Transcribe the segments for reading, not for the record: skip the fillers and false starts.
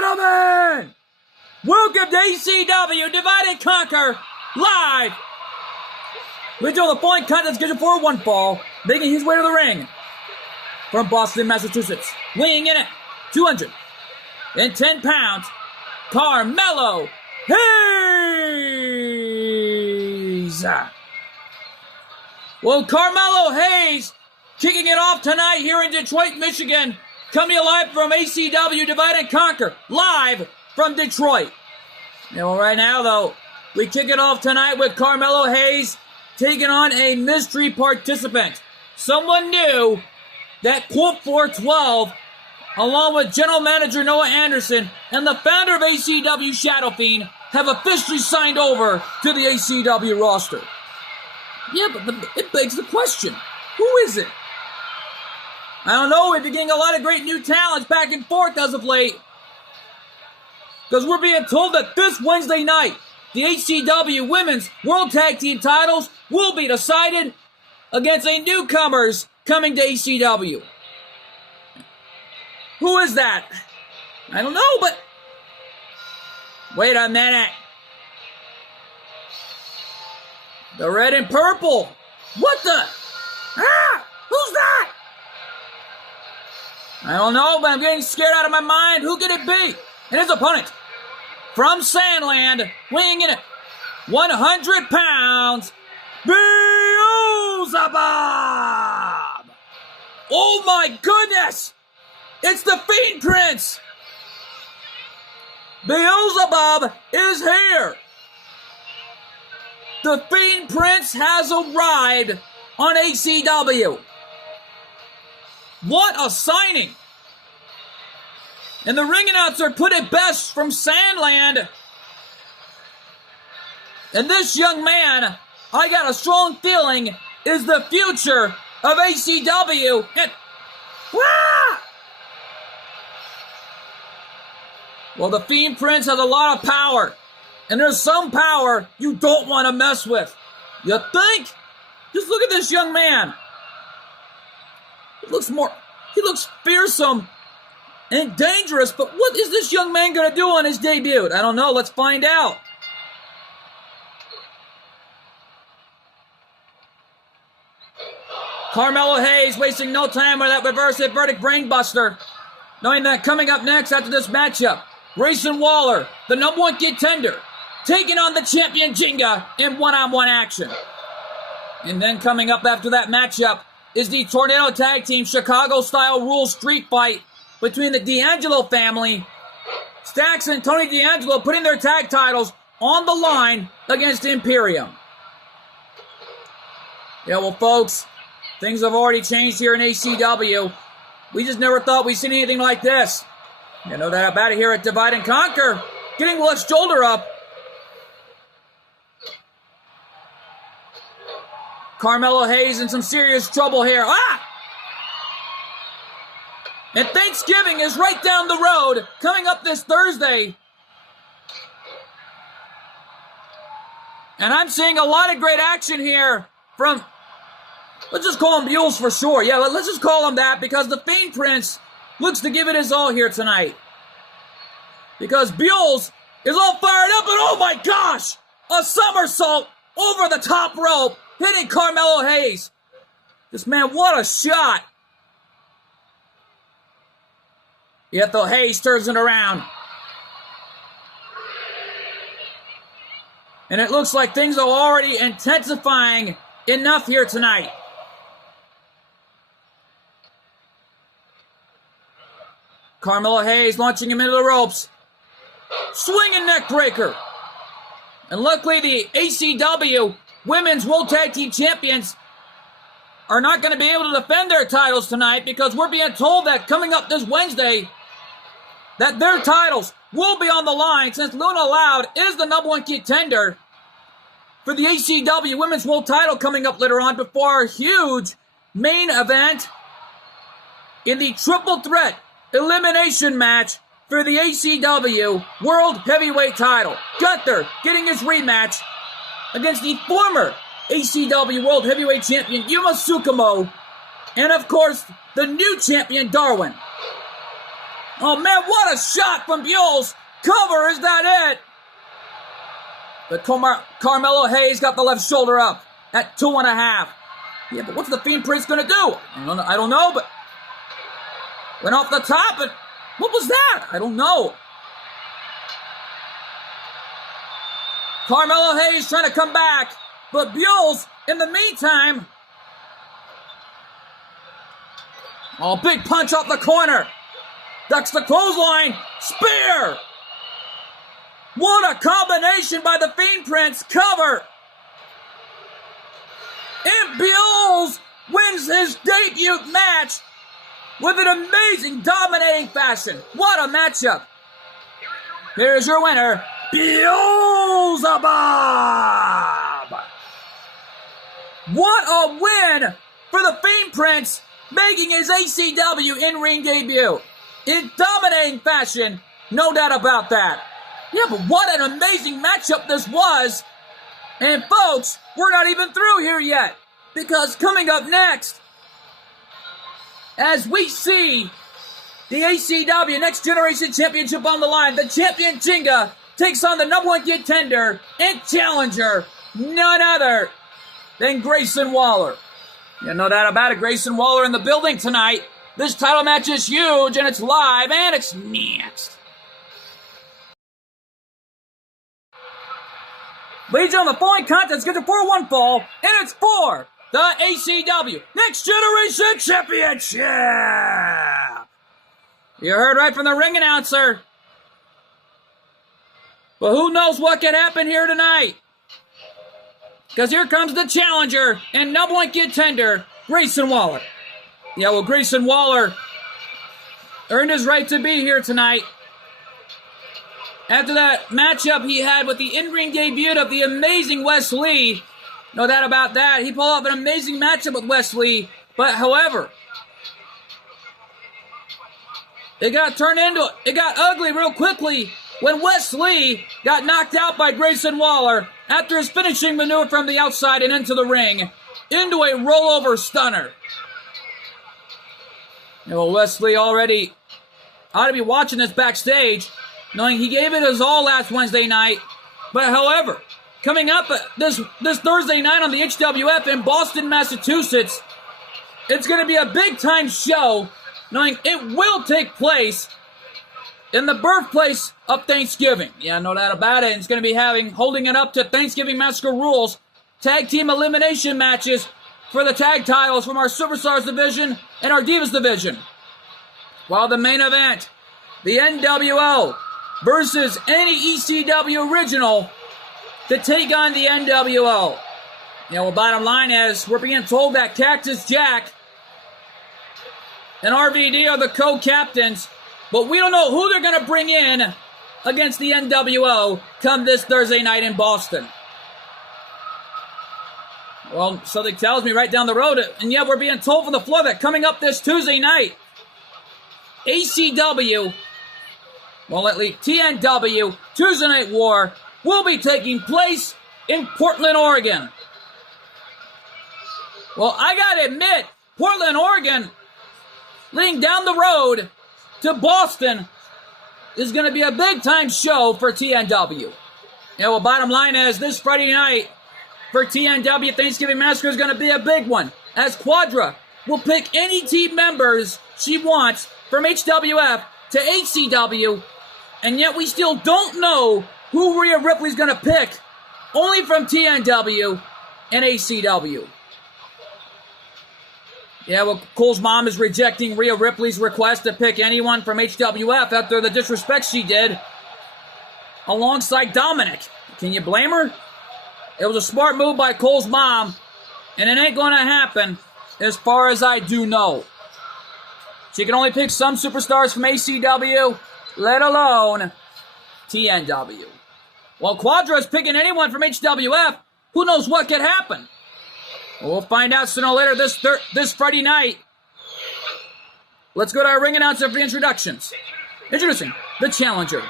gentlemen, welcome to ACW Divide and Conquer live. We do the following contest scheduled for one fall, making his way to the ring from Boston, Massachusetts, weighing in at 210 pounds, Carmelo Hayes. Well, Carmelo Hayes kicking it off tonight here in Detroit, Michigan, coming live from ACW Divide and Conquer, live from Detroit. Well, right now, though, we kick it off tonight with Carmelo Hayes taking on a mystery participant. Someone new that Colt 412, along with General Manager Noah Anderson and the founder of ACW Shadow Fiend, have officially signed over to the ACW roster. Yeah, but it begs the question, who is it? I don't know, we've been getting a lot of great new talents back and forth as of late. Because we're being told that this Wednesday night, the ACW Women's World Tag Team titles will be decided against a newcomers coming to ACW. Who is that? I don't know, but... wait a minute. The red and purple. What the? Ah! Who's that? I don't know, but I'm getting scared out of my mind. Who could it be? And his opponent, from Sandland, weighing in at 100 pounds, Beelzebub! Oh my goodness! It's the Fiend Prince! Beelzebub is here! The Fiend Prince has arrived on ACW. What a signing! And the ring announcer put it best from Sandland. And this young man, I got a strong feeling, is the future of ACW. And, well, the Fiend Prince has a lot of power. And there's some power you don't want to mess with. You think? Just look at this young man. He looks fearsome and dangerous, but what is this young man going to do on his debut? I don't know. Let's find out. Carmelo Hayes wasting no time with that reverse hit verdict brainbuster. Knowing that coming up next after this matchup, Grayson Waller, the #1 contender, taking on the champion Jenga in one-on-one action. And then coming up after that matchup is the Tornado Tag Team Chicago-style rules street fight between the D'Angelo family, Stax and Tony D'Angelo putting their tag titles on the line against Imperium. Yeah, well, folks, things have already changed here in ACW. We just never thought we'd see anything like this. You know that about it here at Divide and Conquer. Getting left shoulder up. Carmelo Hayes in some serious trouble here. Ah! And Thanksgiving is right down the road, coming up this Thursday. And I'm seeing a lot of great action here from, let's just call him Mules for sure. Yeah, let's just call him that because the Fiend Prince looks to give it his all here tonight. Because Mules is all fired up and oh my gosh! A somersault over the top rope, hitting Carmelo Hayes. This man, what a shot. Yet though Hayes turns it around. And it looks like things are already intensifying enough here tonight. Carmelo Hayes launching him into the ropes. Swinging neck breaker. And luckily the ACW Women's World Tag Team Champions are not going to be able to defend their titles tonight because we're being told that coming up this Wednesday that their titles will be on the line since Luna Loud is the #1 contender for the ACW Women's World title coming up later on before our huge main event in the triple threat elimination match for the ACW World Heavyweight title. Gunther getting his rematch against the former ACW World Heavyweight Champion Yuma Tsukumo, and of course, the new champion Darwin. Oh man, what a shot from Buell's. Cover, is that it? But Carmelo Hayes got the left shoulder up at 2.5. Yeah, but what's the Fiend Prince going to do? I don't know, but went off the top, and what was that? I don't know. Carmelo Hayes trying to come back, but Buell's, in the meantime, big punch off the corner. Ducks the clothesline. Spear. What a combination by the Fiend Prince. Cover. And Buell's wins his debut match with an amazing, dominating fashion. What a matchup. Here's your winner, Beelzebub. What a win for the Fiend Prince, making his ACW in-ring debut. In dominating fashion, no doubt about that. Yeah, but what an amazing matchup this was. And folks, we're not even through here yet. Because coming up next, as we see the ACW Next Generation Championship on the line, the champion Jinga takes on the #1 contender and challenger, none other than Grayson Waller. Yeah, no doubt about it, Grayson Waller in the building tonight. This title match is huge, and it's live, and it's next. Ladies and gentlemen, the following contest gets a 4-1 fall, and it's for the ACW Next Generation Championship. You heard right from the ring announcer. But who knows what could happen here tonight? Because here comes the challenger and #1 contender, Grayson Waller. Yeah, well, Grayson Waller earned his right to be here tonight. After that matchup he had with the in-ring debut of the amazing Wes Lee, no doubt about that, he pulled off an amazing matchup with Wes Lee, but however, it got ugly real quickly when Wes Lee got knocked out by Grayson Waller after his finishing maneuver from the outside and into the ring, into a rollover stunner. You know, Wes Lee already ought to be watching this backstage, knowing he gave it his all last Wednesday night. But however, coming up this Thursday night on the HWF in Boston, Massachusetts, it's going to be a big-time show, knowing it will take place in the birthplace of Thanksgiving. Yeah, no doubt about it. It's going to be holding it up to Thanksgiving Massacre Rules tag team elimination matches for the tag titles from our Superstars division and our Divas division. While the main event, the NWO versus any ECW original to take on the NWO. You know, well, bottom line is, we're being told that Cactus Jack and RVD are the co-captains, but we don't know who they're going to bring in against the NWO come this Thursday night in Boston. Well, something tells me right down the road, and yet we're being told from the floor that coming up this Tuesday night, ACW, well, at least TNW, Tuesday Night War, will be taking place in Portland, Oregon. Well, I gotta admit, Portland, Oregon, leading down the road to Boston, is going to be a big-time show for TNW. Yeah, well, bottom line is, this Friday night for TNW Thanksgiving Massacre is going to be a big one, as Quadra will pick any team members she wants from HWF to ACW, and yet we still don't know who Rhea Ripley's going to pick, only from TNW and ACW. Yeah, well, Cole's mom is rejecting Rhea Ripley's request to pick anyone from HWF after the disrespect she did alongside Dominic. Can you blame her? It was a smart move by Cole's mom, and it ain't going to happen as far as I do know. She can only pick some superstars from ACW, let alone TNW. While Quadra is picking anyone from HWF, who knows what could happen? We'll find out sooner or later this Friday night. Let's go to our ring announcer for the introductions. Introducing the challenger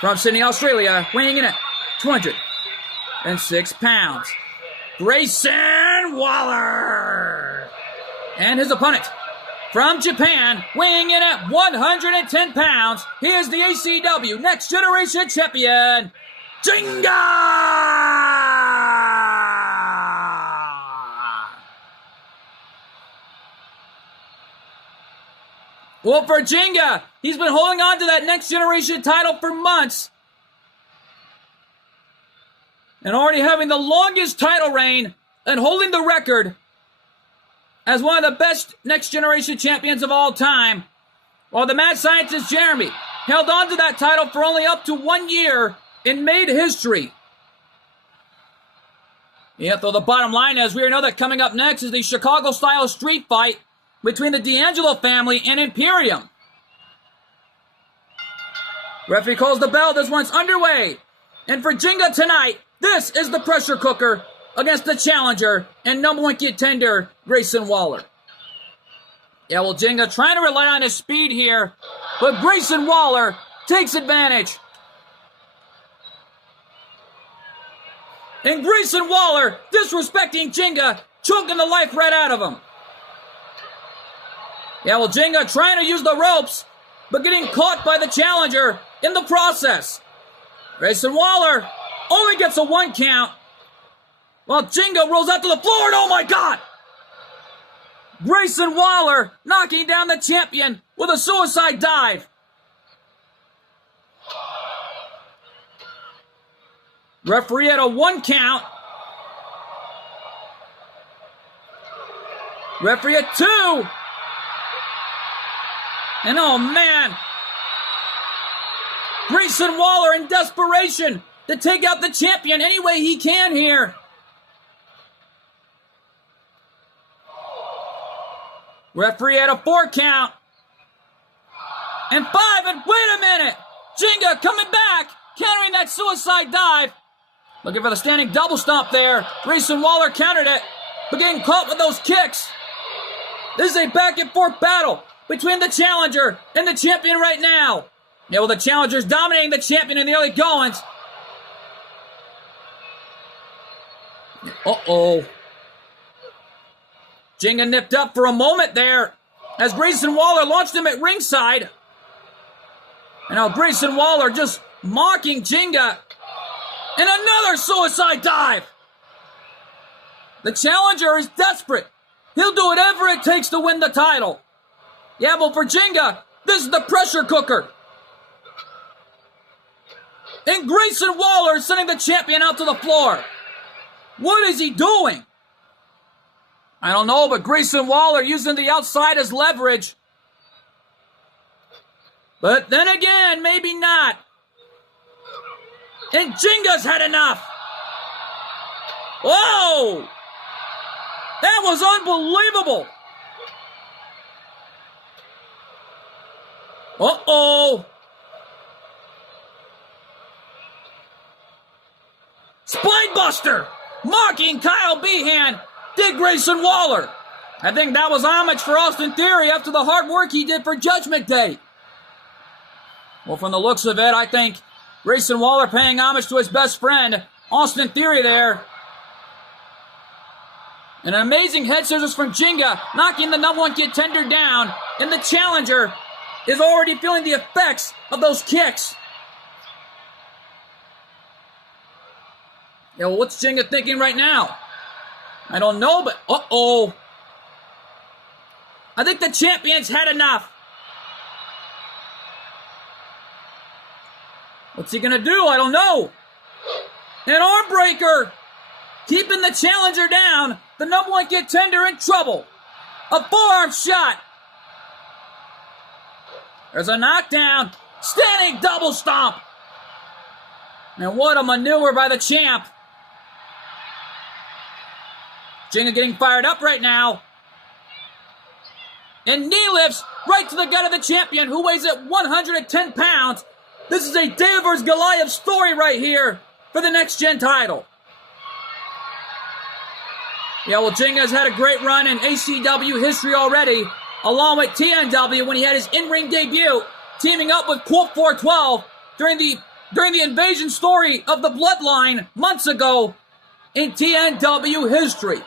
from Sydney, Australia, weighing in at 206 pounds, Grayson Waller. And his opponent From Japan, weighing in at 110 pounds, he is the ACW Next Generation Champion, Jinga! Well, for Jinga, he's been holding on to that Next Generation title for months, and already having the longest title reign and holding the record as one of the best Next Generation champions of all time, while the mad scientist Jeremy held on to that title for only up to 1 year and made history. Yeah, though the bottom line is, we know that coming up next is the Chicago-style street fight between the D'Angelo family and Imperium. Referee calls the bell. This one's underway. And for Jinga tonight, this is the pressure cooker against the challenger and number one contender, Grayson Waller. Yeah, well, Jinga trying to rely on his speed here, but Grayson Waller takes advantage. And Grayson Waller disrespecting Jinga, choking the life right out of him. Yeah, well, Jinga trying to use the ropes, but getting caught by the challenger in the process. Grayson Waller only gets a 1 count, while Jinga rolls out to the floor, and oh my God! Grayson Waller knocking down the champion with a suicide dive. Referee had a 1 count. Referee at 2. And oh man, Grayson Waller in desperation to take out the champion any way he can here. Referee had a 4 count. And 5, and wait a minute! Jinga coming back, countering that suicide dive. Looking for the standing double stomp there. Grayson Waller countered it, but getting caught with those kicks. This is a back and forth battle between the challenger and the champion right now. Yeah, well, the challenger's dominating the champion in the early goings. Uh-oh. Jinga nipped up for a moment there as Grayson Waller launched him at ringside. And now Grayson Waller just mocking Jinga. And another suicide dive. The challenger is desperate. He'll do whatever it takes to win the title. Yeah, well, for Jinga, this is the pressure cooker. And Grayson Waller is sending the champion out to the floor. What is he doing? I don't know, but Grayson Waller using the outside as leverage. But then again, maybe not. And Jinga's had enough. Whoa! That was unbelievable. Uh-oh. Spinebuster! Mocking Kyle Behan. Did Grayson Waller. I think that was homage for Austin Theory after the hard work he did for Judgment Day. Well, from the looks of it, I think Grayson Waller paying homage to his best friend, Austin Theory there. An amazing head scissors from Jinga, knocking the number one contender down, and the challenger is already feeling the effects of those kicks. Yeah, well, what's Jinga thinking right now? I don't know, but uh-oh. I think the champion's had enough. What's he gonna do? I don't know. An arm breaker. Keeping the challenger down. The number one contender in trouble. A forearm shot. There's a knockdown. Standing double stomp. And what a maneuver by the champ. Jinga getting fired up right now. And knee lifts right to the gut of the champion, who weighs at 110 pounds. This is a David vs. Goliath story right here for the Next Gen title. Yeah, well, Jinga has had a great run in ACW history already, along with TNW when he had his in-ring debut, teaming up with Colt 412 during the invasion story of the Bloodline months ago in TNW history.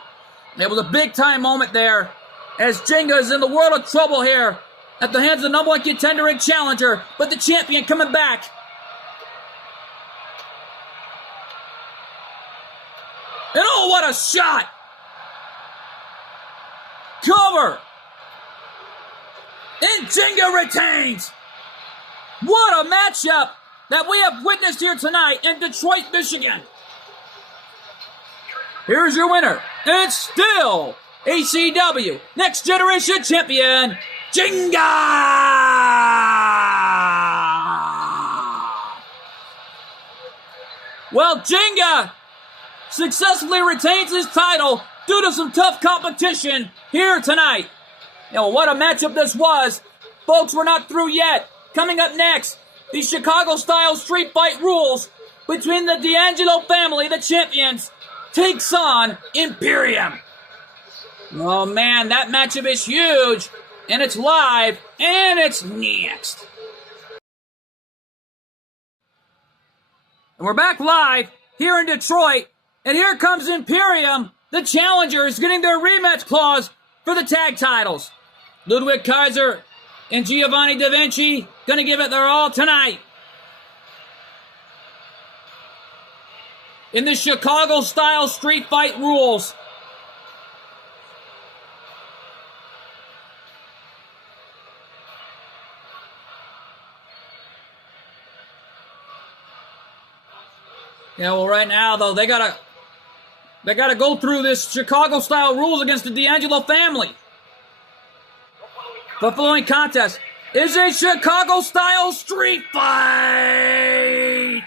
It was a big-time moment there as Jenga is in the world of trouble here at the hands of the number one contender and challenger, but the champion coming back. And oh, what a shot! Cover! And Jenga retains! What a matchup that we have witnessed here tonight in Detroit, Michigan. Here's your winner, and it's still ACW Next Generation Champion, Jenga! Well, Jenga successfully retains his title due to some tough competition here tonight. What a matchup this was. Folks, we're not through yet. Coming up next, the Chicago-style street fight rules between the D'Angelo family, the champions, takes on Imperium. Oh man, that matchup is huge, and it's live, and it's next. And we're back live here in Detroit, and here comes Imperium. The challengers getting their rematch clause for the tag titles. Ludwig Kaiser and Giovanni Da Vinci gonna give it their all tonight. In the Chicago-style street fight rules. Right now though, they gotta go through this Chicago-style rules against the D'Angelo family. The following contest is a Chicago-style street fight!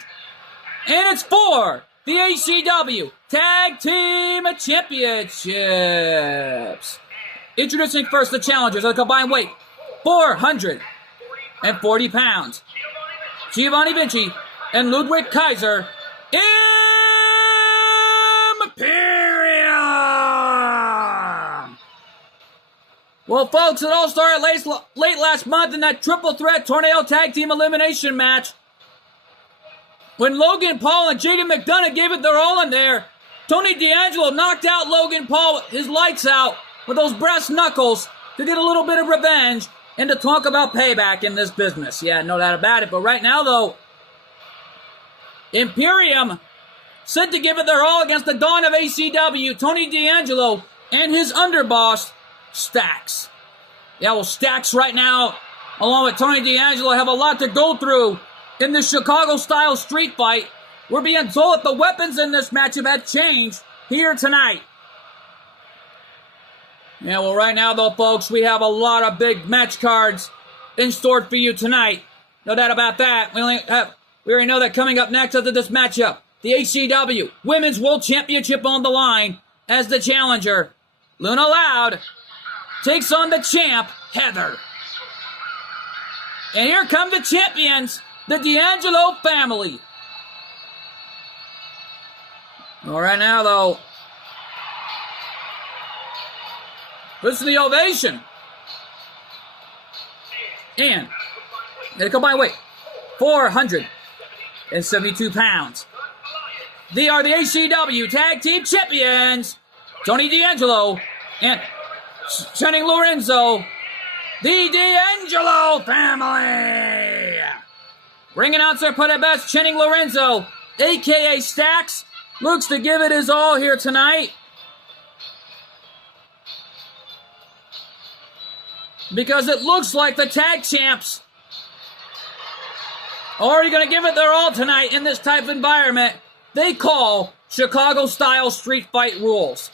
And it's for the ACW Tag Team Championships. Introducing first the challengers at a combined weight, 440 pounds. Giovanni Vinci and Ludwig Kaiser, Imperium! Well, folks, it all started late last month in that triple threat tornado tag team elimination match. When Logan Paul and Jaden McDonough gave it their all in there, Tony D'Angelo knocked out Logan Paul, his lights out, with those brass knuckles to get a little bit of revenge and to talk about payback in this business. Yeah, no doubt about it. But right now, though, Imperium set to give it their all against the dawn of ACW, Tony D'Angelo and his underboss, Stax. Stax right now, along with Tony D'Angelo, have a lot to go through in the Chicago-style street fight. We're being told that the weapons in this matchup have changed here tonight. Right now, though, folks, we have a lot of big match cards in store for you tonight. No doubt about that. We already know that coming up next after this matchup, the ACW Women's World Championship on the line as the challenger, Luna Loud, takes on the champ, Heather. And here come the champions, the D'Angelo family. Right now, though, listen to the ovation. And they combine weight, 472 pounds. They are the ACW Tag Team Champions, Tony D'Angelo and Channing Lorenzo, the D'Angelo family. Ring announcer put it best, Channing Lorenzo, a.k.a. Stax, looks to give it his all here tonight. Because it looks like the tag champs are already going to give it their all tonight in this type of environment they call Chicago-style street fight rules.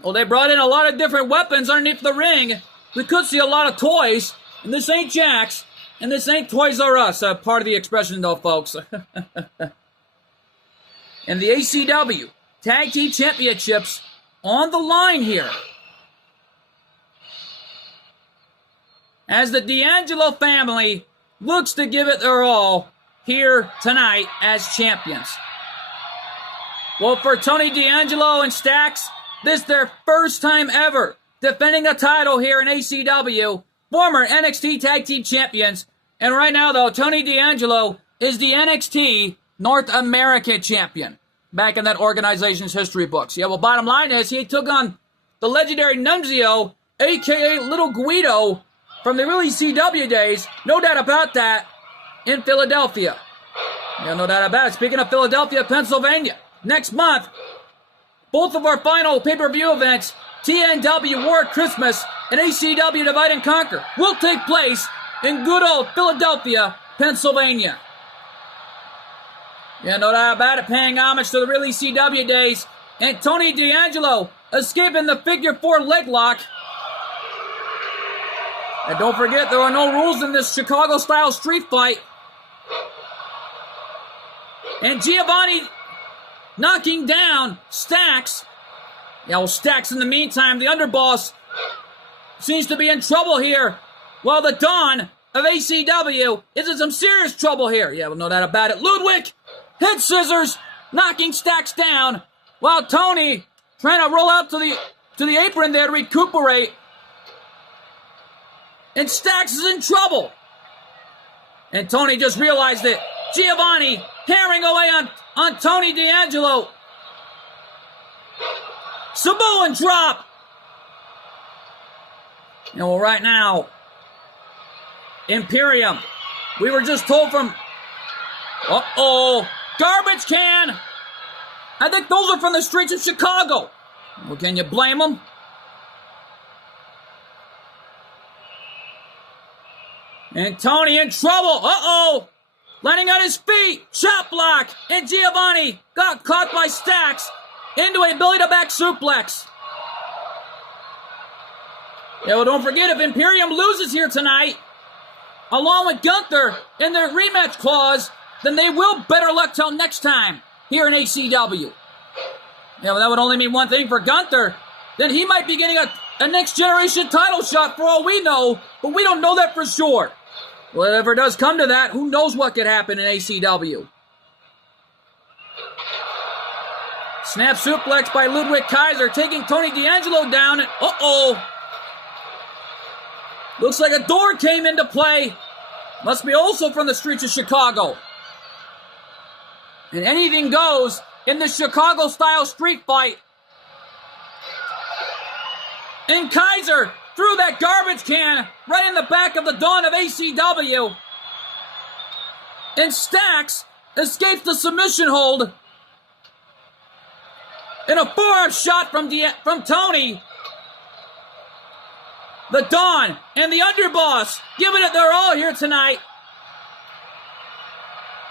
Well, they brought in a lot of different weapons underneath the ring. We could see a lot of toys. And this ain't Jack's. And this ain't Toys R Us. Part of the expression, though, folks. And the ACW Tag Team Championships on the line here, as the D'Angelo family looks to give it their all here tonight as champions. Well, for Tony D'Angelo and Stax, this is their first time ever defending a title here in ACW, former NXT Tag Team Champions. And right now, though, Tony D'Angelo is the NXT North American Champion back in that organization's history books. Bottom line is he took on the legendary Nunzio, a.k.a. Little Guido, from the early ACW days, no doubt about that, in Philadelphia. Yeah, no doubt about it. Speaking of Philadelphia, Pennsylvania, next month, both of our final pay-per-view events, TNW War Christmas and ACW Divide and Conquer, will take place in good old Philadelphia, Pennsylvania. Yeah, no doubt about it, paying homage to the real ECW days, and Tony D'Angelo escaping the figure 4 leg lock. And don't forget, there are no rules in this Chicago-style street fight. And Giovanni knocking down Stacks. Yeah, well, Stacks in the meantime, the underboss, seems to be in trouble here, while the Don of ACW is in some serious trouble here. Yeah, well, no doubt about it. Ludwig, head scissors, knocking Stacks down, while Tony trying to roll out to the apron there to recuperate. And Stacks is in trouble. And Tony just realized it. Giovanni hammering away on Tony D'Angelo. Samoan drop. And well, right now, Imperium, we were just told from, garbage can. I think those are from the streets of Chicago. Well, can you blame them? And Tony in trouble. Landing on his feet. Chop block. And Giovanni got caught by Stacks into a belly-to-back suplex. Yeah, well, don't forget, if Imperium loses here tonight, along with Gunther in their rematch clause, then they will better luck till next time here in ACW. Yeah, well, that would only mean one thing for Gunther. Then he might be getting a next-generation title shot for all we know, but we don't know that for sure. Well, if it does come to that, who knows what could happen in ACW. Snap suplex by Ludwig Kaiser, taking Tony D'Angelo down. And looks like a door came into play. Must be also from the streets of Chicago. And anything goes in the Chicago-style street fight. And Kaiser threw that garbage can right in the back of the Dawn of ACW. And Stacks escapes the submission hold. And a forearm shot from Tony. The Dawn and the Underboss giving it their all here tonight.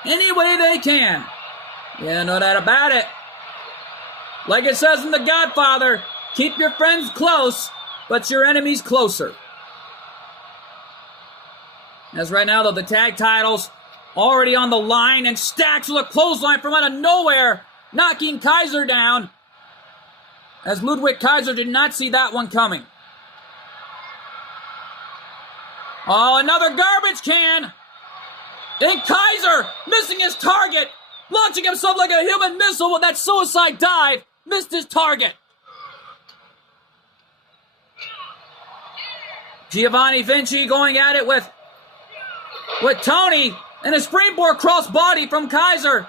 Any way they can. Yeah, no doubt about it. Like it says in The Godfather, keep your friends close, but your enemies closer. As right now, though, the tag titles already on the line, and Stacks with a clothesline from out of nowhere, knocking Kaiser down, as Ludwig Kaiser did not see that one coming. Oh, another garbage can! And Kaiser missing his target, launching himself like a human missile with that suicide dive, missed his target. Giovanni Vinci going at it with Tony, and a springboard crossbody from Kaiser.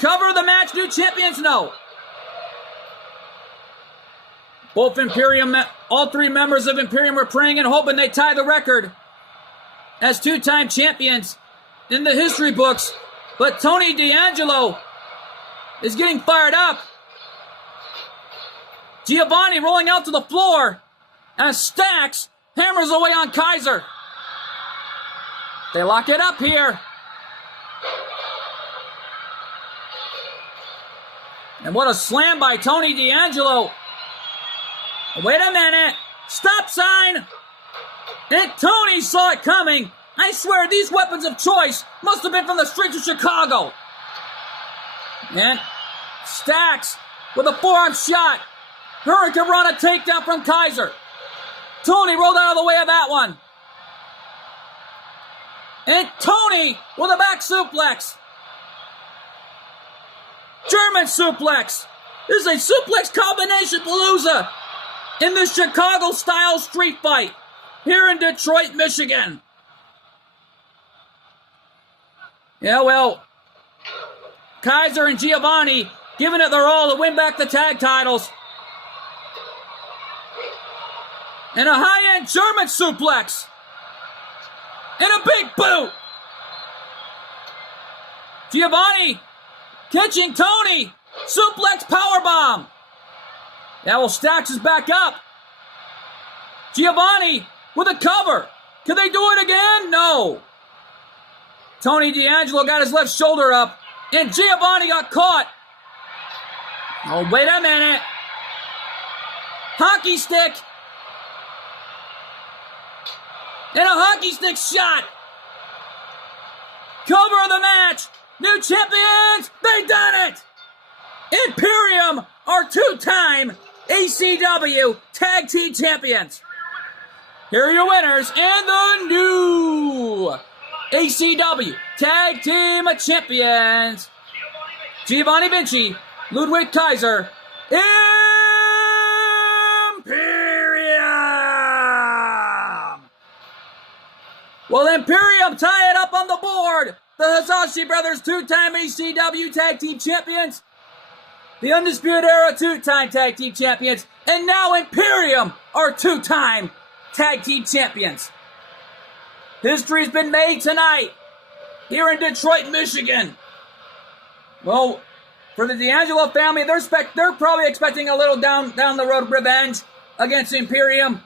Cover the match, new champions? No. Both Imperium, all three members of Imperium were praying and hoping they tie the record as two-time champions in the history books. But Tony D'Angelo is getting fired up. Giovanni rolling out to the floor as Stacks hammers away on Kaiser. They lock it up here. And what a slam by Tony D'Angelo. Wait a minute. Stop sign. And Tony saw it coming. I swear these weapons of choice must have been from the streets of Chicago. And Stacks with a forearm shot. Hurricane Rana takedown from Kaiser. Tony rolled out of the way of that one. And Tony with a back suplex. German suplex. This is a suplex combination palooza in the Chicago-style street fight here in Detroit, Michigan. Yeah, well, Kaiser and Giovanni giving it their all to win back the tag titles. And a high-end German suplex. And a big boot. Giovanni catching Tony. Suplex powerbomb. Yeah, well, Stacks is back up. Giovanni with a cover. Can they do it again? No. Tony D'Angelo got his left shoulder up. And Giovanni got caught. Oh, wait a minute. Hockey stick. And a hockey stick shot. Cover of the match. New champions. They done it. Imperium are two-time ACW Tag Team Champions. Here are your winners and the new ACW Tag Team Champions. Giovanni Vinci, Ludwig Kaiser, Imperium. Well, Imperium tie it up on the board. The Hazashi Brothers, two-time ACW Tag Team Champions. The Undisputed Era, two-time Tag Team Champions. And now Imperium are two-time Tag Team Champions. History's been made tonight here in Detroit, Michigan. Well, for the D'Angelo family, they're probably expecting a little down the road revenge against Imperium.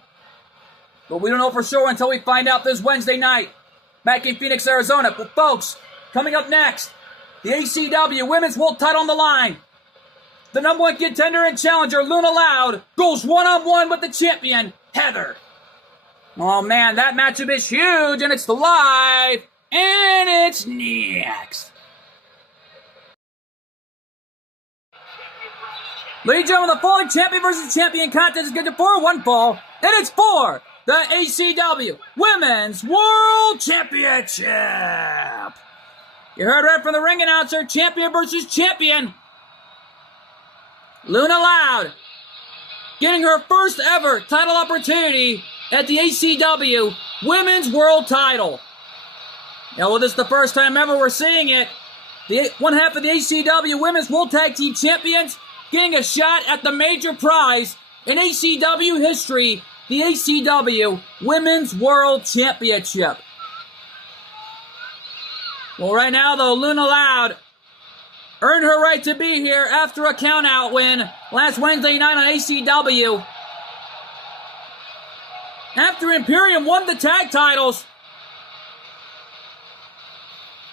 But we don't know for sure until we find out this Wednesday night back in Phoenix, Arizona. But folks, coming up next, the ACW Women's World Title on the line. The number one contender and challenger, Luna Loud, goes one-on-one with the champion, Heather. Oh man, that matchup is huge, and it's live, and it's next. Ladies and gentlemen, the following champion versus champion contest is scheduled for one fall, and it's for the ACW Women's World Championship. You heard right from the ring announcer, champion versus champion. Luna Loud getting her first ever title opportunity at the ACW Women's World Title. Yeah, well, this is the first time ever we're seeing it. One half of the ACW Women's World Tag Team Champions getting a shot at the major prize in ACW history, the ACW Women's World Championship. Well, right now, though, Luna Loud earned her right to be here after a countout win last Wednesday night on ACW. After Imperium won the tag titles,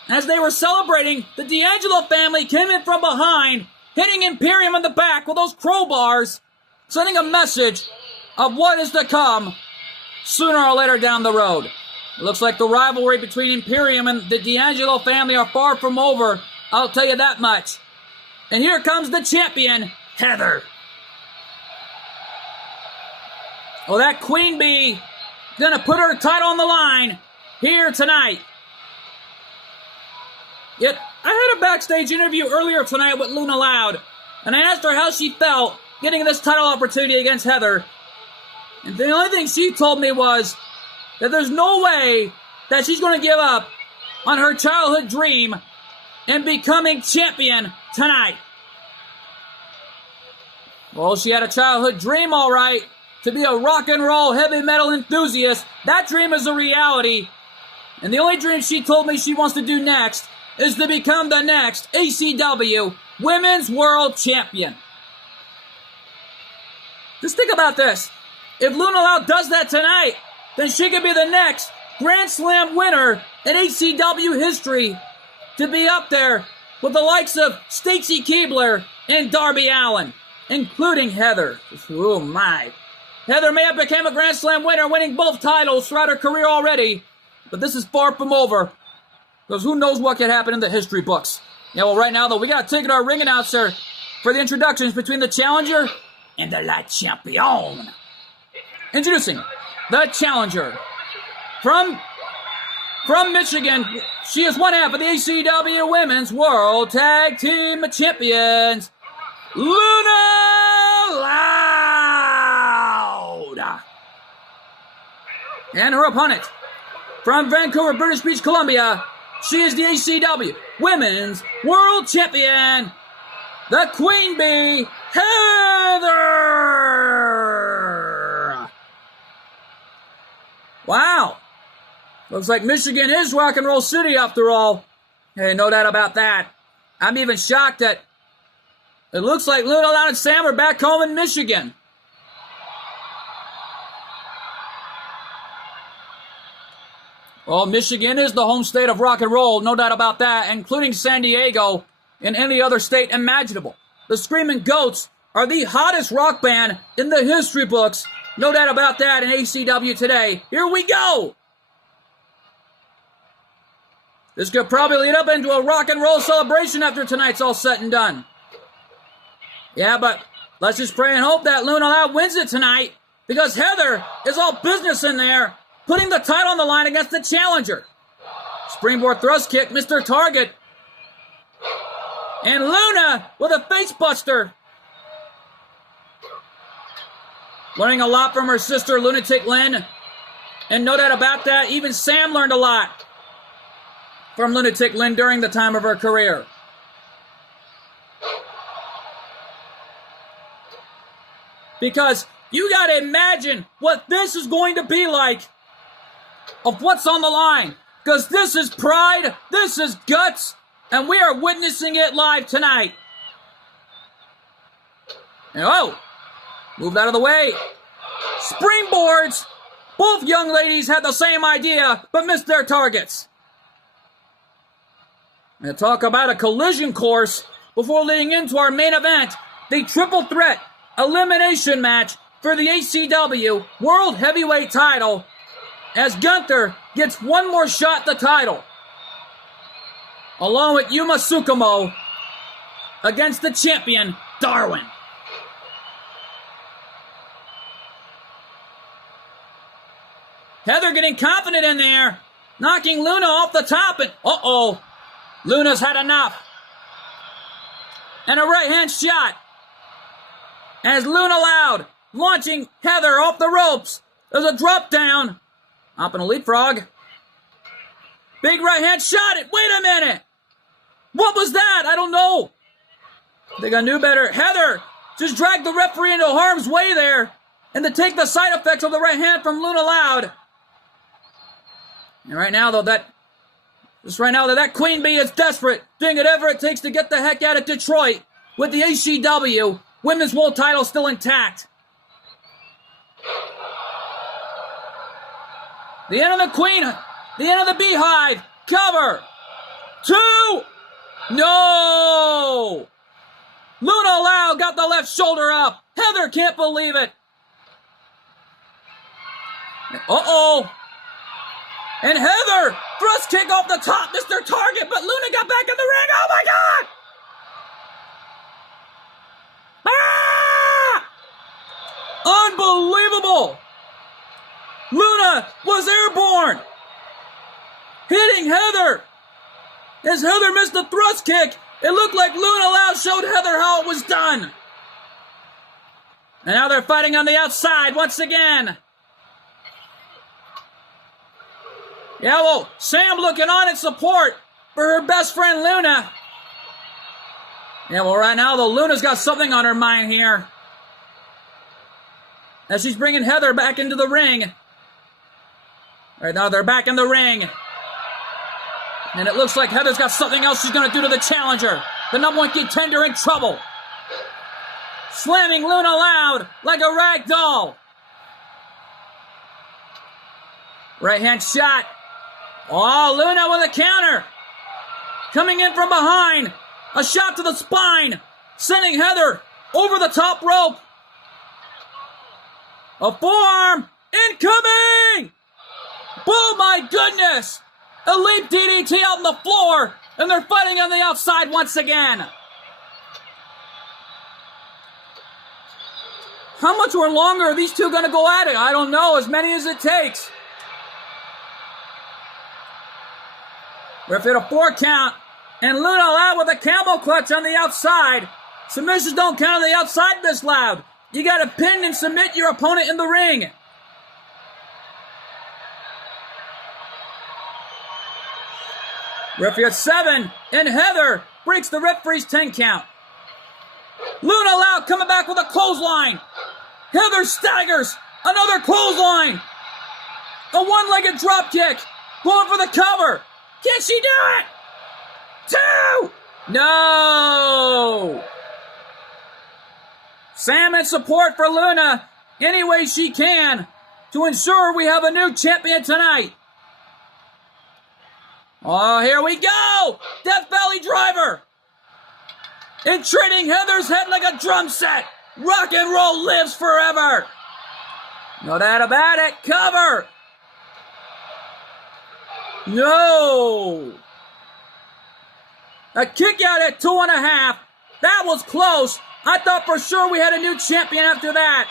as they were celebrating, the D'Angelo family came in from behind, hitting Imperium in the back with those crowbars, sending a message of what is to come sooner or later down the road. It looks like the rivalry between Imperium and the D'Angelo family are far from over, I'll tell you that much. And here comes the champion, Heather. Well, that Queen Bee gonna put her title on the line here tonight. Yet, I had a backstage interview earlier tonight with Luna Loud, and I asked her how she felt getting this title opportunity against Heather. And the only thing she told me was that there's no way that she's going to give up on her childhood dream and becoming champion tonight. Well, she had a childhood dream, all right, to be a rock and roll heavy metal enthusiast. That dream is a reality. And the only dream she told me she wants to do next is to become the next ACW Women's World Champion. Just think about this. If Luna Loud does that tonight, then she could be the next Grand Slam winner in ACW history to be up there with the likes of Stacy Keibler and Darby Allin, including Heather. Oh my. Heather may have become a Grand Slam winner, winning both titles throughout her career already, but this is far from over, because who knows what could happen in the history books. Yeah, well, right now, though, we got to take it our ring announcer for the introductions between the challenger and the La Champion. Introducing the challenger from Michigan. She is one half of the ACW Women's World Tag Team Champions, Luna Loud. And her opponent from Vancouver, British Beach, Columbia. She is the ACW Women's World Champion, the Queen Bee, Heather. Looks like Michigan is rock and roll city after all. Hey, no doubt about that. I'm even shocked that it looks like Luna Loud and Sam are back home in Michigan. Well, Michigan is the home state of rock and roll, no doubt about that, including San Diego and any other state imaginable. The Screaming Goats are the hottest rock band in the history books, no doubt about that, in ACW today. Here we go! This could probably lead up into a rock and roll celebration after tonight's all set and done. Yeah, but let's just pray and hope that Luna Loud wins it tonight, because Heather is all business in there, putting the title on the line against the challenger. Springboard thrust kick, Mr. Target. And Luna with a face buster. Learning a lot from her sister, Lunatic Lynn. And no doubt about that, even Sam learned a lot from Lunatic Lynn during the time of her career. Because you gotta imagine what this is going to be like, of what's on the line. Because this is pride, this is guts, and we are witnessing it live tonight. And oh, moved out of the way. Springboards. Both young ladies had the same idea, but missed their targets. And talk about a collision course before leading into our main event, the triple threat elimination match for the ACW World Heavyweight title, as Gunther gets one more shot at the title, along with Yuma Tsukumo against the champion, Darwin. Heather getting confident in there, knocking Luna off the top, and uh-oh, Luna's had enough. And a right-hand shot as Luna Loud launching Heather off the ropes. There's a drop down. Up and a leapfrog. Big right-hand shot. Wait a minute. What was that? I don't know. I think I knew better. Heather just dragged the referee into harm's way there, and to take the side effects of the right hand from Luna Loud. And right now, though, that Queen Bee is desperate, doing whatever it takes to get the heck out of Detroit with the ACW Women's World title still intact. The end of the Queen, the end of the Beehive, cover, 2, no! Luna Loud got the left shoulder up. Heather can't believe it. Uh-oh. And Heather, thrust kick off the top, Mr. Target, but Luna got back in the ring. Oh my God! Ah! Unbelievable! Luna was airborne, hitting Heather. As Heather missed the thrust kick, it looked like Luna Loud showed Heather how it was done. And now they're fighting on the outside once again. Yeah, well, Sam looking on in support for her best friend Luna. Yeah, well, right now, though, Luna's got something on her mind here, as she's bringing Heather back into the ring. Right now, they're back in the ring. And it looks like Heather's got something else she's going to do to the challenger. The #1 contender in trouble. Slamming Luna Loud like a rag doll. Right hand shot. Oh, Luna with a counter. Coming in from behind. A shot to the spine. Sending Heather over the top rope. A forearm. Incoming! Oh my goodness! A leap DDT out on the floor. And they're fighting on the outside once again. How much more longer are these two going to go at it? I don't know. As many as it takes. Ref hit a 4 count, and Luna Loud with a camel clutch on the outside. Submissions don't count on the outside this loud. You got to pin and submit your opponent in the ring. Ref hit 7, and Heather breaks the referee's 10 count. Luna Loud coming back with a clothesline. Heather staggers. Another clothesline. A one-legged drop kick. Going for the cover. Can she do it? 2. No. Sam in support for Luna any way she can to ensure we have a new champion tonight. Oh, here we go. Death Valley Driver. Entreating Heather's head like a drum set. Rock and roll lives forever. No doubt about it. Cover. No. A kick out at 2.5. That was close. I thought for sure we had a new champion after that.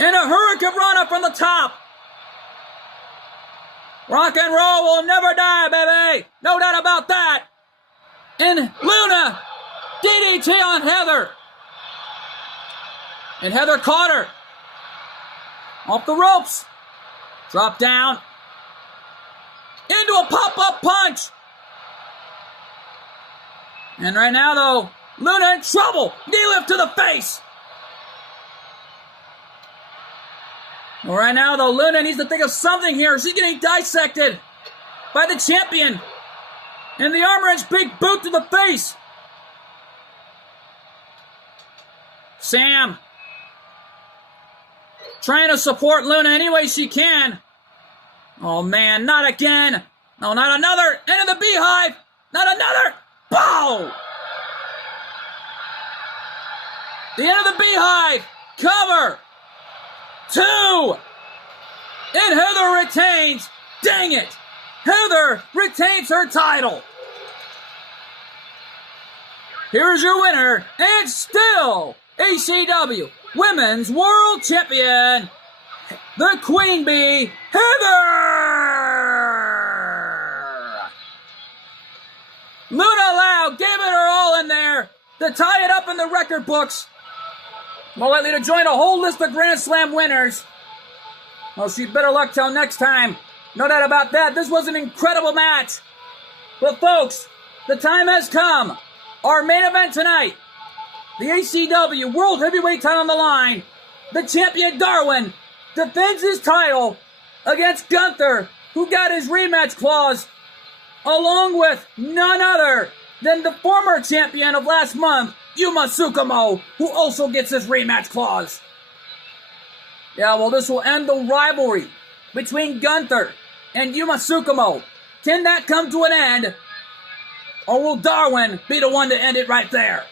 And a hurricane runner from the top. Rock and roll will never die, baby. No doubt about that. And Luna, DDT on Heather. And Heather caught her. Off the ropes. Drop down. Into a pop-up punch. And right now, though, Luna in trouble. Knee lift to the face. Well, right now, though, Luna needs to think of something here. She's getting dissected by the champion. And the arm wrench big boot to the face. Sam trying to support Luna any way she can. Oh, man, not again. No, not another. Into the beehive. Not another. Bow. The end of the beehive. Cover. 2. And Heather retains. Dang it. Heather retains her title. Here's your winner, and still ACW Women's World Champion, the Queen Bee, Heather! Luna Lau gave it her all in there to tie it up in the record books. More likely to join a whole list of Grand Slam winners. Well, she'd better luck till next time. No doubt about that. This was an incredible match. But folks, the time has come. Our main event tonight. The ACW World Heavyweight title on the line. The champion Darwin defends his title against Gunther, who got his rematch clause, along with none other than the former champion of last month, Yuma Tsukumo, who also gets his rematch clause. Yeah, well, this will end the rivalry between Gunther and Yuma Tsukumo. Can that come to an end? Or will Darwin be the one to end it right there?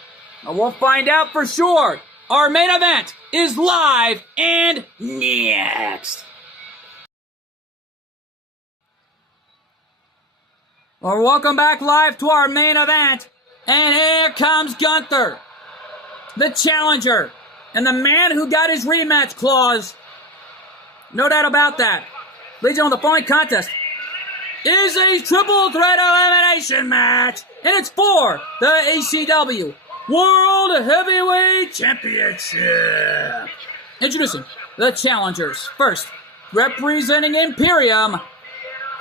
Well, we'll find out for sure. Our main event is live and next. Well, welcome back live to our main event. And here comes Gunther, the challenger, and the man who got his rematch clause. No doubt about that. Ladies and gentlemen, the following contest is a triple threat elimination match, and it's for the ACW World Heavyweight Championship. Introducing the challengers. First, representing Imperium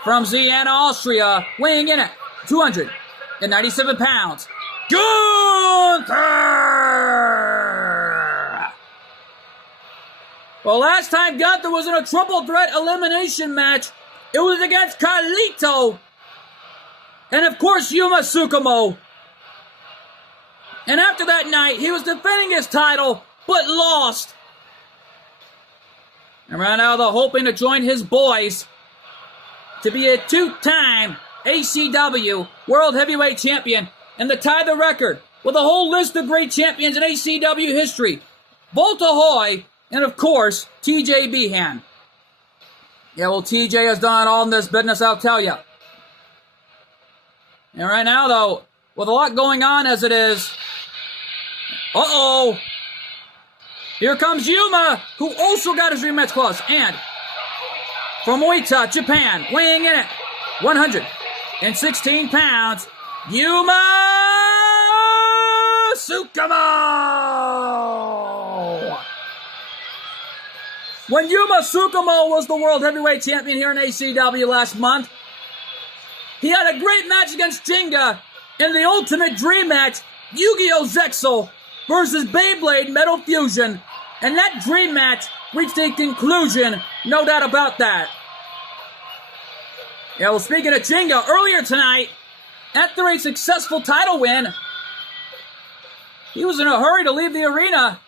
from Vienna, Austria, weighing in at 297 pounds, Gunther! Well, last time Gunther was in a triple threat elimination match, it was against Carlito and, of course, Yuma Tsukumo. And after that night, he was defending his title, but lost. And right now, they're hoping to join his boys to be a two-time ACW World Heavyweight Champion and to tie the record with a whole list of great champions in ACW history. Volta Hoy and, of course, TJ Behan. Yeah, well, TJ has done all in this business, I'll tell you. And right now, though, with a lot going on as it is, here comes Yuma, who also got his rematch clause. And from Oita, Japan, weighing in at 116 pounds, Yuma Tsukumo! When Yuma Tsukumo was the World Heavyweight Champion here in ACW last month, he had a great match against Jinga in the Ultimate Dream match, Yu-Gi-Oh! Zexal versus Beyblade Metal Fusion, and that dream match reached a conclusion, no doubt about that. Yeah, well, speaking of Jinga, earlier tonight, after a successful title win, he was in a hurry to leave the arena.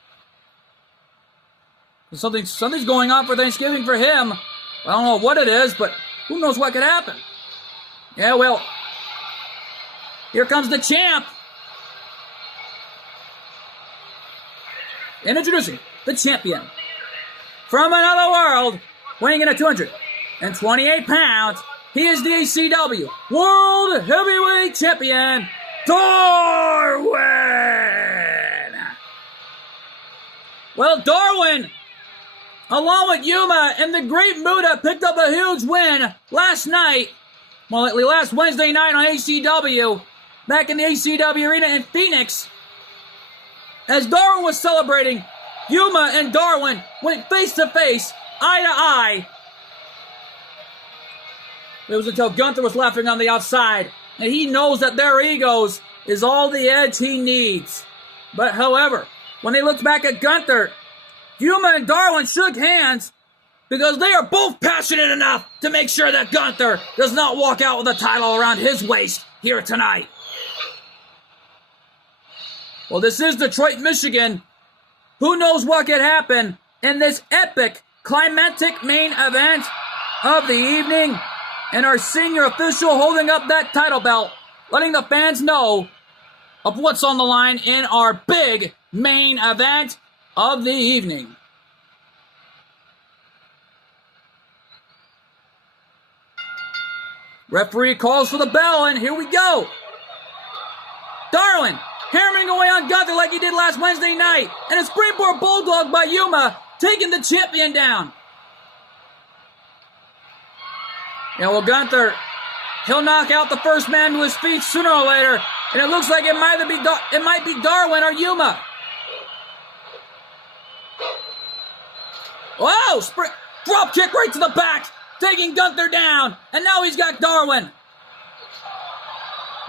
Something's going on for Thanksgiving for him. I don't know what it is, but who knows what could happen. Yeah, well, here comes the champ. And introducing the champion from another world, weighing in at 228 pounds, he is the ACW World Heavyweight Champion, Darwin! Well, Darwin, along with Yuma and the Great Muta, picked up a huge win last night, last Wednesday night on ACW, back in the ACW Arena in Phoenix. As Darwin was celebrating, Yuma and Darwin went face to face, eye to eye. It was until Gunther was laughing on the outside, and he knows that their egos is all the edge he needs. But however, when they looked back at Gunther, Yuma and Darwin shook hands because they are both passionate enough to make sure that Gunther does not walk out with the title around his waist here tonight. Well, this is Detroit, Michigan. Who knows what could happen in this epic, climactic main event of the evening? And our senior official holding up that title belt, letting the fans know of what's on the line in our big main event of the evening. Referee calls for the bell, and here we go. Darwin hammering away on Gunther like he did last Wednesday night, and a springboard bulldog by Yuma taking the champion down. Yeah, well, Gunther, he'll knock out the first man to his feet sooner or later, and it looks like it might be Darwin or Yuma. Whoa! Drop kick right to the back, taking Gunther down, and now he's got Darwin.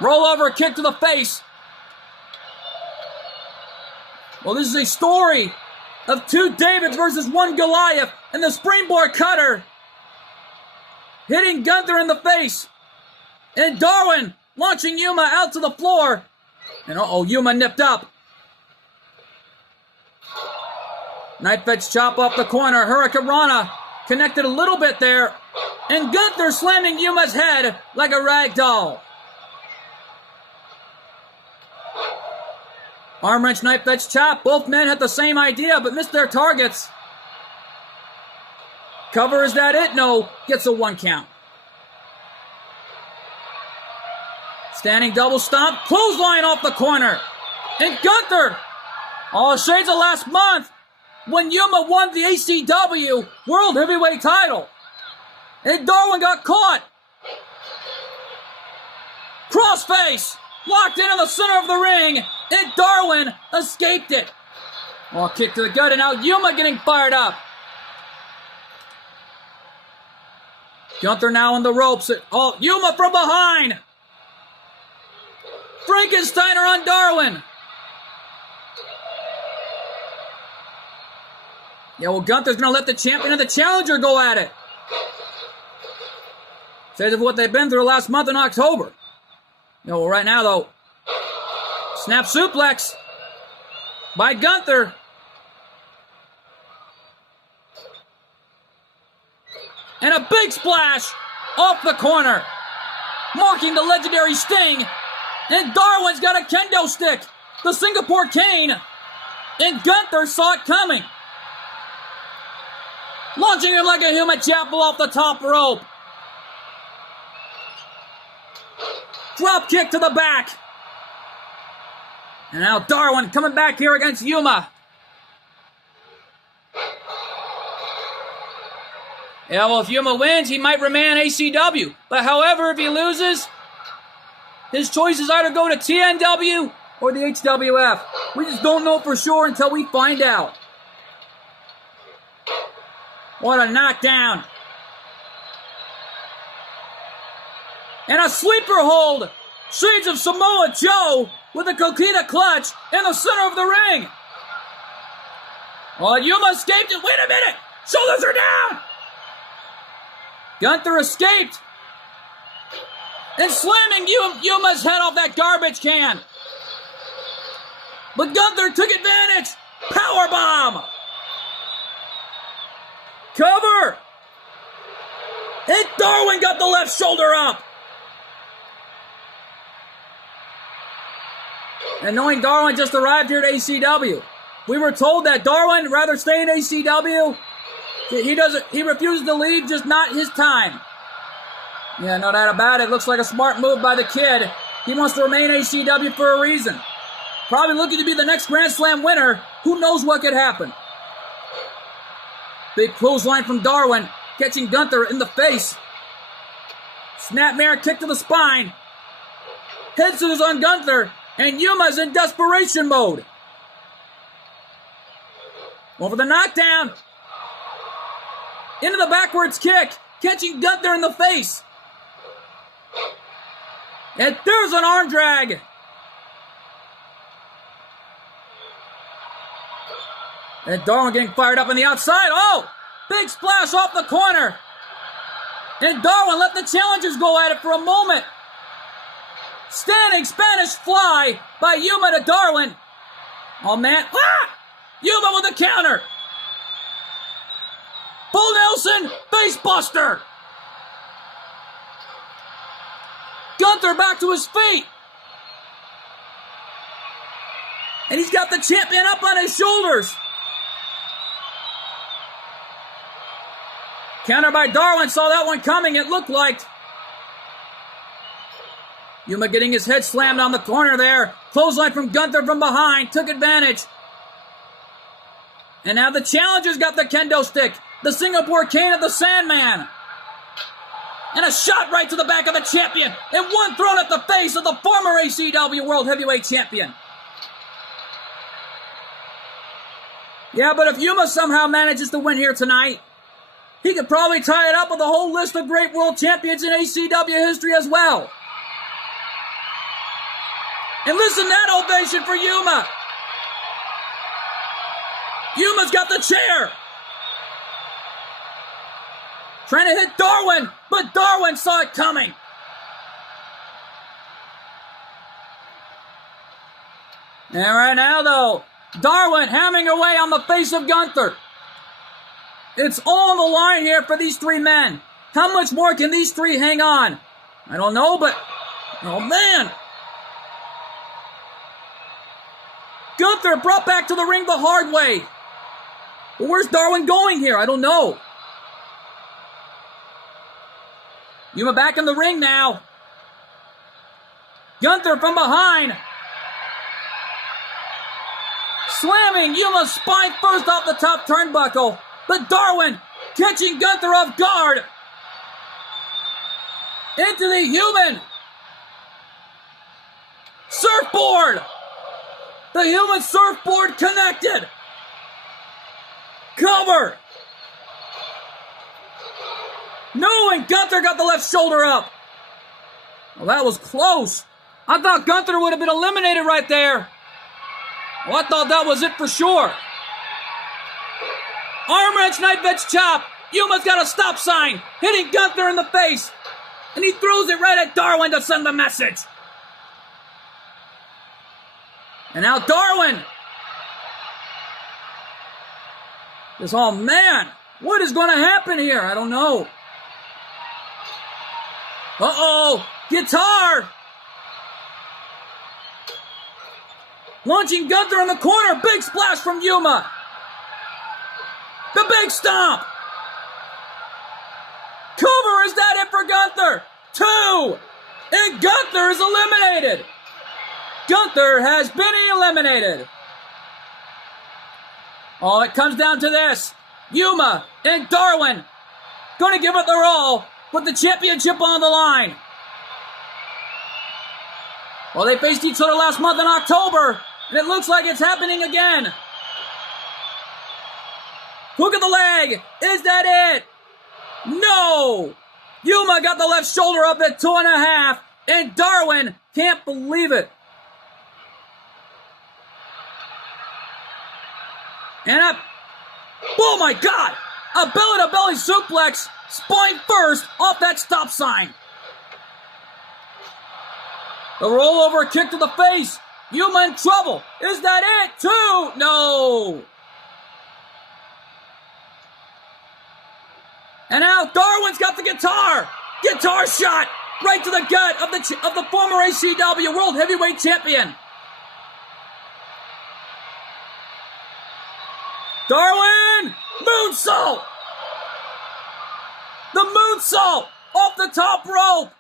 Roll over kick to the face. Well, this is a story of two Davids versus one Goliath, and the springboard cutter hitting Gunther in the face. And Darwin launching Yuma out to the floor. And Yuma nipped up. Knife edge chop off the corner. Hurricanrana connected a little bit there. And Gunther slamming Yuma's head like a rag doll. Arm wrench, knife edge chop. Both men had the same idea but missed their targets. Cover, is that it? No. Gets a 1 count. Standing double stomp. Clothesline off the corner. And Gunther. All shades of last month when Yuma won the ACW World Heavyweight title. And Darwin got caught. Crossface. Locked in the center of the ring. And Darwin escaped it. Oh, kick to the gut. And now Yuma getting fired up. Gunther now on the ropes. Yuma from behind. Frankensteiner on Darwin. Yeah, well, Gunther's going to let the champion and the challenger go at it. Says of what they've been through last month in October. Well, right now, though, snap suplex by Gunther. And a big splash off the corner, marking the legendary Sting. And Darwin's got a kendo stick, the Singapore cane. And Gunther saw it coming, launching him like a human chapel off the top rope. Drop kick to the back. And now Darwin coming back here against Yuma. Yeah, well, if Yuma wins, he might remain ACW. But however, if he loses, his choices either go to TNW or the HWF. We just don't know for sure until we find out. What a knockdown. And a sleeper hold. Shades of Samoa Joe with a coquina clutch in the center of the ring. Oh, Yuma escaped it. Wait a minute. Shoulders are down. Gunther escaped. and slamming Yuma's head off that garbage can. But Gunther took advantage. Powerbomb. Cover. And Darwin got the left shoulder up. And knowing Darwin just arrived here at ACW, we were told that Darwin rather stay in ACW. He refuses to leave, just not his time. Yeah, no doubt about it. Looks like a smart move by the kid. He wants to remain ACW for a reason. Probably looking to be the next Grand Slam winner. Who knows what could happen? Big clothesline from Darwin, catching Gunther in the face. Snapmare kick to the spine. Head scissors on Gunther, and Yuma's in desperation mode. Over the knockdown. Into the backwards kick, catching Gunther in the face. And there's an arm drag. And Darwin getting fired up on the outside. Oh! Big splash off the corner. And Darwin let the challengers go at it for a moment. Standing Spanish fly by Yuma to Darwin. Oh man. Ah! Yuma with a counter. Full Nelson, face buster. Gunther back to his feet. And he's got the champion up on his shoulders. Counter by Darwin, saw that one coming, it looked like. Yuma getting his head slammed on the corner there. Clothesline from Gunther from behind, took advantage. And now the challenger's got the kendo stick. The Singapore cane of the Sandman. And a shot right to the back of the champion. And one thrown at the face of the former ACW World Heavyweight Champion. Yeah, but if Yuma somehow manages to win here tonight, he could probably tie it up with a whole list of great world champions in ACW history as well. And listen to that ovation for Yuma. Yuma's got the chair. Trying to hit Darwin, but Darwin saw it coming. And right now, though, Darwin hammering away on the face of Gunther. It's all on the line here for these three men. How much more can these three hang on? I don't know, but... oh, man. Gunther brought back to the ring the hard way. But where's Darwin going here? I don't know. Yuma back in the ring now. Gunther from behind. Slamming Yuma's spine first off the top turnbuckle. But Darwin catching Gunther off guard. Into the human surfboard. The human surfboard connected. Cover. No, and Gunther got the left shoulder up. Well, that was close. I thought Gunther would have been eliminated right there. Well, I thought that was it for sure. Arm wrench, knife edge chop. Yuma's got a stop sign, hitting Gunther in the face. And he throws it right at Darwin to send the message. And now Darwin. Oh man, what is going to happen here? I don't know. Uh-oh, guitar. Launching Gunther in the corner, big splash from Yuma. The big stomp. Cover, is that it for Gunther? 2. And Gunther is eliminated. Gunther has been eliminated. Oh, it comes down to this. Yuma and Darwin going to give it their all with the championship on the line. Well, they faced each other last month in October, and it looks like it's happening again. Hook of the leg. Is that it? No. Yuma got the left shoulder up at 2.5, and Darwin can't believe it. And up. Oh my God. A belly-to-belly suplex, spine first, off that stop sign. The rollover kick to the face. Yuma in trouble. Is that it? 2? No. And now Darwin's got the guitar. Guitar shot right to the gut of the former ACW World Heavyweight Champion. Darwin! Moonsault! The moonsault off the top rope.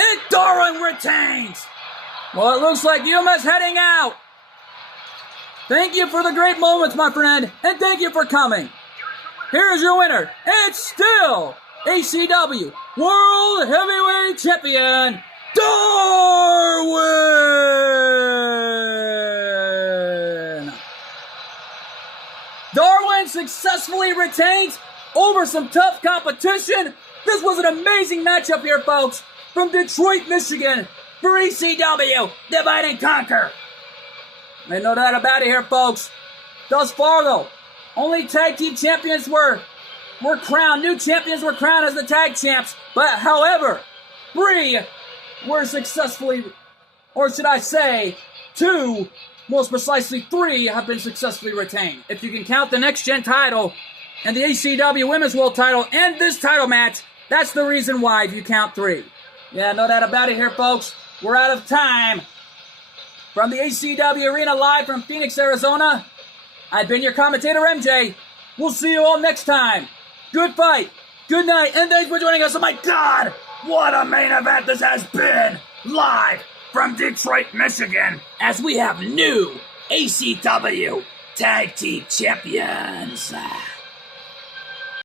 And Darwin retains. Well, it looks like Yuma's heading out. Thank you for the great moments, my friend, and thank you for coming. Here's your winner. It's still ACW World Heavyweight Champion, Darwin! Darwin successfully retains over some tough competition. This was an amazing matchup here, folks, from Detroit, Michigan, for ECW Divide and Conquer. Ain't no doubt about it here, folks. Thus far, though, only tag team champions were crowned. New champions were crowned as the tag champs. But, however, 3 were successfully, or should I say, 2, most precisely 3, have been successfully retained. If you can count the Next Gen title and the ACW Women's World title and this title match, that's the reason why if you count 3. Yeah, no doubt about it here, folks. We're out of time. From the ACW Arena live from Phoenix, Arizona, I've been your commentator, MJ. We'll see you all next time. Good fight. Good night. And thanks for joining us. Oh my God. What a main event this has been. Live from Detroit, Michigan, as we have new ACW Tag Team Champions.